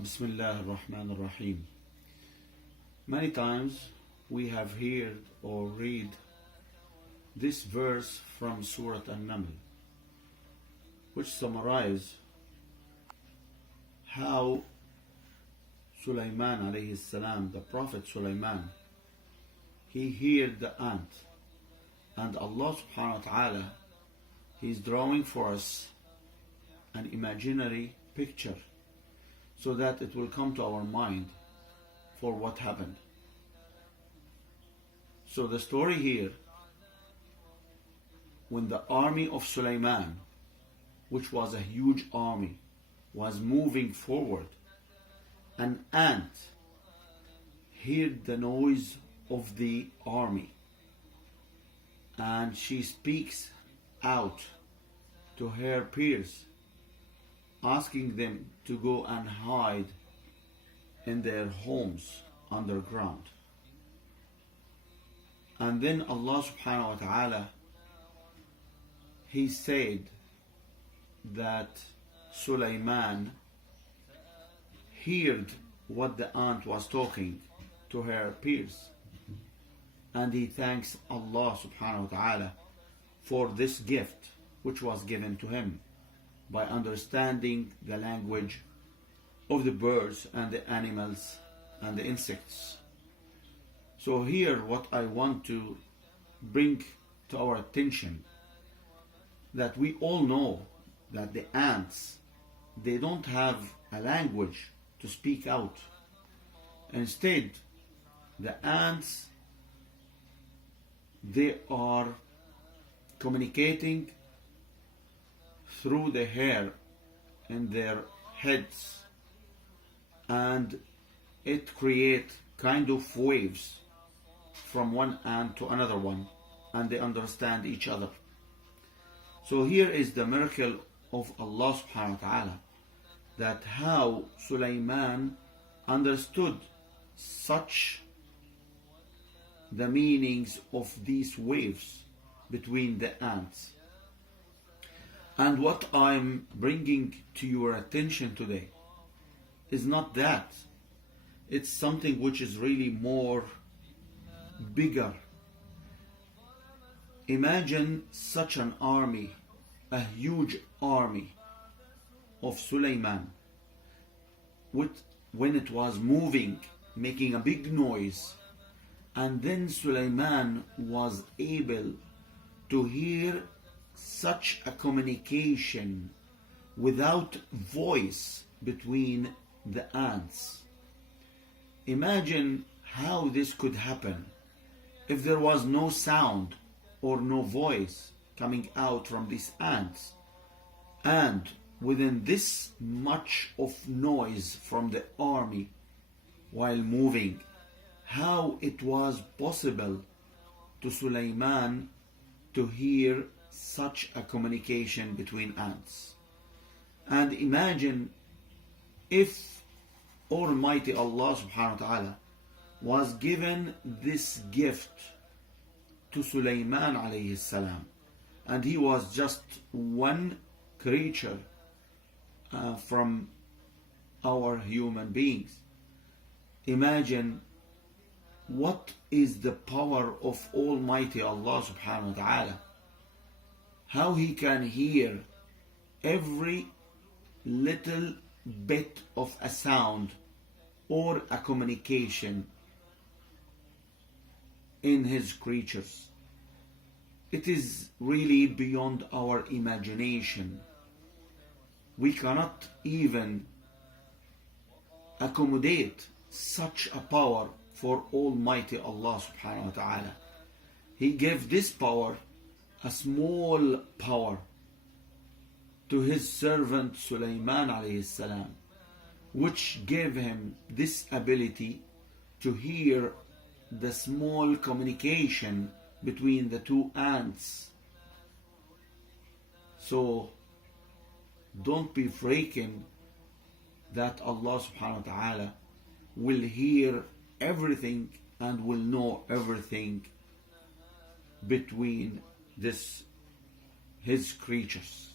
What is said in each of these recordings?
Bismillah ar-Rahman ar-Rahim. Many times we have heard or read this verse from Surah An-Naml, which summarize how Sulaiman alayhi salam, the Prophet Sulaiman, he heard the ant, and Allah subhanahu wa ta'ala, He's drawing for us an imaginary picture so that it will come to our mind for what happened. So the story here, when the army of Sulaiman, which was a huge army, was moving forward, an ant heard the noise of the army, and she speaks out to her peers, asking them to go and hide in their homes underground. And then Allah subhanahu wa ta'ala, He said that Sulaiman heard what the ant was talking to her peers, and he thanks Allah subhanahu wa ta'ala for this gift which was given to him by understanding the language of the birds and the animals and the insects. So here what I want to bring to our attention, that we all know that the ants, they don't have a language to speak out. Instead, the ants, they are communicating through the hair in their heads, and it creates kind of waves from one ant to another one, and they understand each other. So here is the miracle of Allah subhanahu wa ta'ala, that how Sulaiman understood such the meanings of these waves between the ants. And what I'm bringing to your attention today is not that. It's something which is really more bigger. Imagine such an army, a huge army of Sulaiman, when it was moving, making a big noise, and then Sulaiman was able to hear such a communication without voice between the ants. Imagine how this could happen if there was no sound or no voice coming out from these ants, and within this much of noise from the army while moving, how it was possible to Sulaiman to hear such a communication between ants. And imagine if Almighty Allah subhanahu wa ta'ala was given this gift to Sulaiman alayhi salam, and he was just one creature from our human beings. Imagine what is the power of Almighty Allah subhanahu wa ta'ala, how He can hear every little bit of a sound or a communication in His creatures. It is really beyond our imagination. We cannot even accommodate such a power for Almighty Allah subhanahu wa ta'ala. He gave this power, a small power, to His servant Sulaiman alayhi salam, which gave him this ability to hear the small communication between the two ants. So don't be freaking that Allah subhanahu wa ta'ala will hear everything and will know everything between His creatures.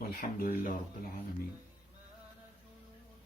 Walhamdulillah Rabbil Alameen.